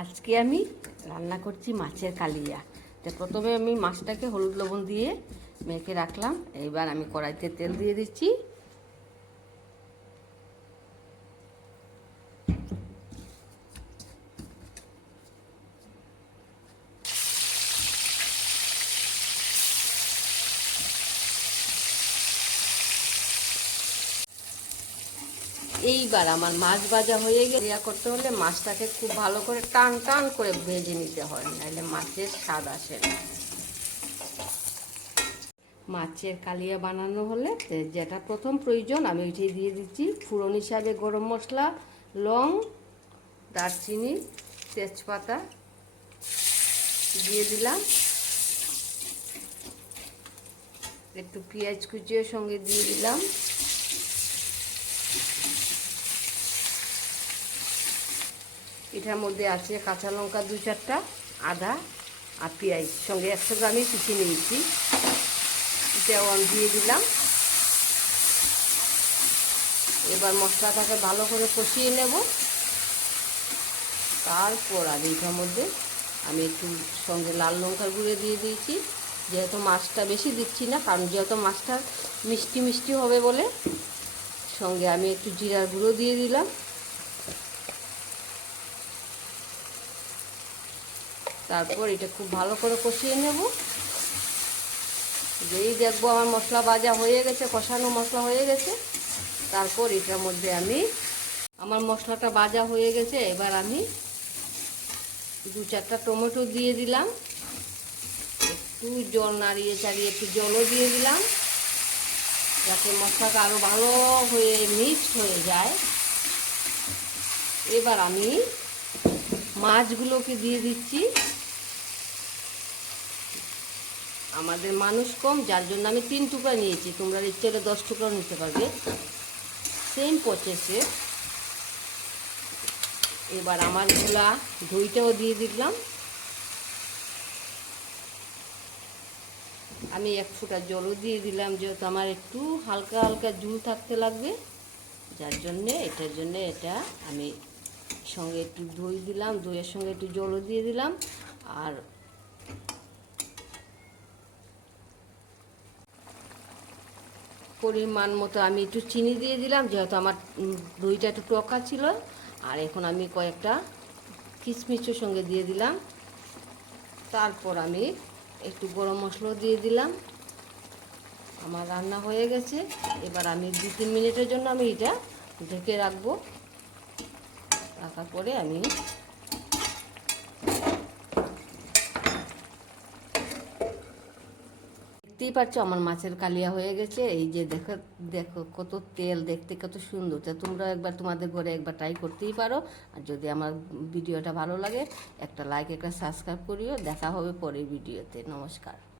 আজকে আমি রান্না করছি মাছের কালিয়া। তো প্রথমে আমি মাছটাকে হলুদ লবণ দিয়ে মেখে রাখলাম। এইবার আমি কড়াইতে তেল দিয়ে দিচ্ছি। এইবার আমার মাছ ভাজা হয়ে গেলে ইয়া করতে হলে মাছটাকে খুব ভালো করে টান টান করে ভেজে নিতে হয়, নাহলে মাছের স্বাদ আসে না। মাছের কালিয়া বানানো হলে যেটা প্রথম প্রয়োজন আমি ওইটাই দিয়ে দিচ্ছি। ফোড়ন হিসাবে গরম মশলা, লং, দারচিনি, তেজপাতা দিয়ে দিলাম। একটু পেঁয়াজ কুচিও সঙ্গে দিয়ে দিলাম। এটার মধ্যে আছে কাঁচা লঙ্কা 2-4টা, আদা আর পেঁয়াজ সঙ্গে 100 গ্রামই কুচি নিয়েছি। এটাও আমি দিয়ে দিলাম। এবার মশলাটাকে ভালো করে কষিয়ে নেব। তারপর আর এটার মধ্যে আমি একটু সঙ্গে লাল লঙ্কার গুঁড়ো দিয়ে দিয়েছি। যেহেতু মাছটা বেশি দিচ্ছি না, কারণ যেহেতু মাছটা মিষ্টি মিষ্টি হবে বলে। সঙ্গে আমি একটু জিরার গুঁড়ো দিয়ে দিলাম। তারপর এটা খুব ভালো করে কষিয়ে নেব। যেই দেখবো আমার মশলা ভাজা হয়ে গেছে, কষানো মশলা হয়ে গেছে, তারপর এটার মধ্যে আমার মশলাটা ভাজা হয়ে গেছে। এবার আমি 2-4টা টমেটো দিয়ে দিলাম। একটু জল নাড়িয়ে চাড়িয়ে একটু জলও দিয়ে দিলাম, যাতে মশলাটা আরও ভালো হয়ে মিক্সড হয়ে যায়। এবার আমি মাছগুলোকে দিয়ে দিচ্ছি। আমাদের মানুষ কম, যার জন্য আমি 3 টুকরা নিয়েছি। তোমরা ইচ্ছে হলে 10 টুকরাও নিতে পারবে। সেম প্রসেসে এবার আমার দইটাও দিয়ে দিলাম। আমি 1 ফোঁটা জলও দিয়ে দিলাম, যেহেতু আমার একটু হালকা হালকা ঝুল থাকতে লাগবে, যার জন্যে এটা আমি সঙ্গে একটু দই দিলাম, দইয়ের সঙ্গে একটু জলও দিয়ে দিলাম। আর পরিমাণ মতো আমি একটু চিনি দিয়ে দিলাম, যেহেতু আমার দইটা একটু টকা ছিল। আর এখন আমি কয়েকটা কিশমিশের সঙ্গে দিয়ে দিলাম। তারপর আমি একটু গরম মশলাও দিয়ে দিলাম। আমার রান্না হয়ে গেছে। এবার আমি 2-3 মিনিটের জন্য আমি এটা ঢেকে রাখবো। রাখার পরে আমি দেখতেই পাচ্ছ আমার মাছের কালিয়া হয়ে গেছে। এই যে দেখো দেখো কত তেল, দেখতে কত সুন্দর। তা তোমরা একবার তোমাদের ঘরে একবার ট্রাই করতেই পারো। আর যদি আমার ভিডিওটা ভালো লাগে একটা লাইক, একটা সাবস্ক্রাইব করিও। দেখা হবে পরের ভিডিওতে। নমস্কার।